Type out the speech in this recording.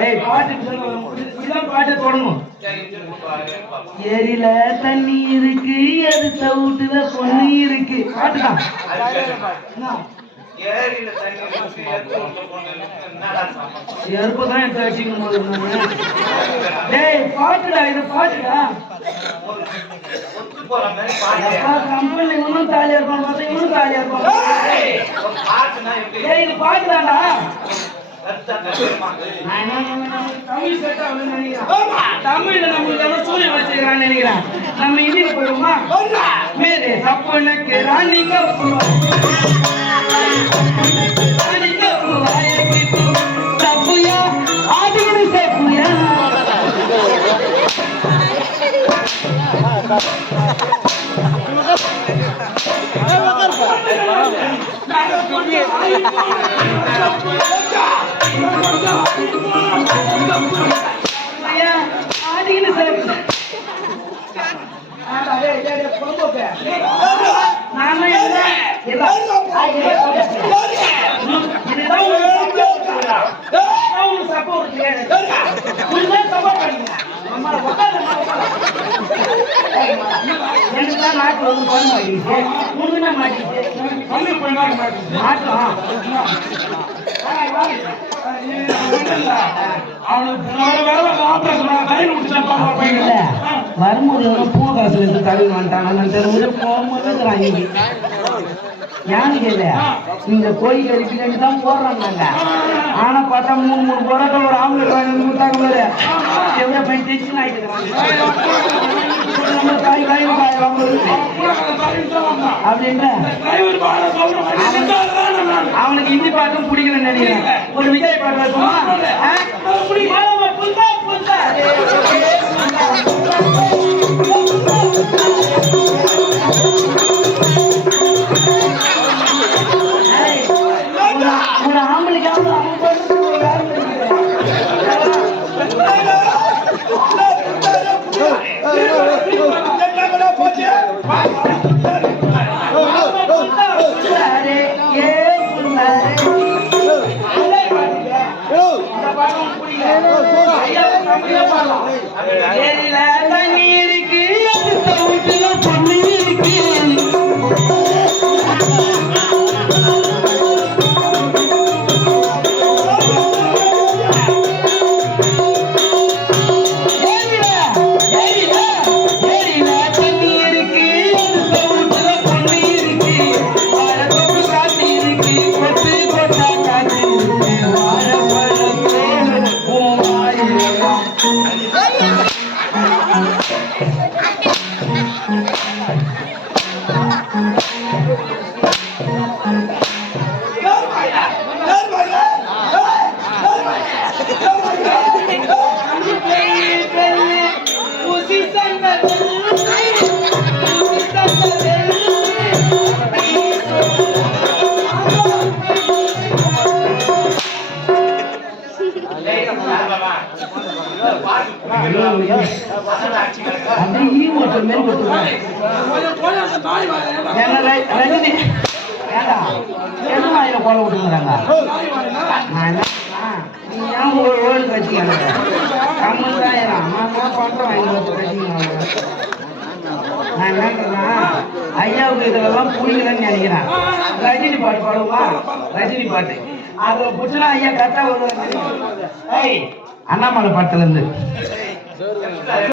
ஏய் பாட்டு தொடணும் ஏரியில தண்ணி இருக்கு எது சவுட்டுல பொண்ணு இருக்கு. பாட்டுதான்? செருப்பு தான் எடுத்து வச்சுக்கணும். டேய் பாட்டுடா இது பாட்டுடா. கம்பெனி இவனும் தாலியா இருப்பான் இவனும் தாலியா இருப்பான். ஏய், இது பாட்டுதான்டா. நினைக்கிறேன், தமிழ் நினைக்கிறேன். தமிழ்ல நம்மளுக்கு எவ்வளவு நினைக்கிறேன் நம்ம இந்தியில போயிடுமா மேரே சப்பனுக்கு ராணி கப்பு ராணி கப்பு சப்புயா சப்புயா ஆதினு சப்பு ஆடா டேய் டேய் டேய் பொறுப்போக்கு நானே இல்ல இல்ல இதுதான் ஒரு support. இதுதான் ஒரு support. இதுதான் support பண்ணுங்க. அம்மாவை உட்காரு, அம்மா உட்காரு. எனக்கு தான் நாக்கு வந்து பண்ண மாட்டேங்குது. உனக்கு என்ன மாட்டேங்குது? மாட்டோம். இல்ல, வரும்போது பூ காசுல இருந்து தள்ளி போகும்போது ஏன்னு கேளு, இந்த கோயில் தான் போடுறோம் நாங்க ஆனா பார்த்தா மூணு மூணு பரோட்டா ஒரு ஆம்லெட் கொடுத்தாங்க டென்ஷன் ஆயிட்டு அப்படின்ற? அவனுக்கு ஹிந்தி பாட்டும் பிடிக்கலன்னு நினைக்கிறேன் ஒரு விஜய் பாட்டு இருக்குமா ஆ? பாடலாம். அப்படியே மாரி ரஜினி ஏடா எது வாயில கோல விட்டுக்கிறாங்க? நான் என்ன- நீ ஏன் ஒரு வேர்டு கட்சிக்கான? கம்முனு தான் நான் பண்றேன், வாங்கி நான் ஐயாவுக்கு இதெல்லாம் புரியலன்னு நினைக்கிறேன் ரஜினி பாட்டு பாடுவா ரஜினி பாட்டு அதுல புடிச்சுனா ஐயா கரெக்டா வருவாங்க ஏய் அண்ணாமலை பாட்டுல Zero.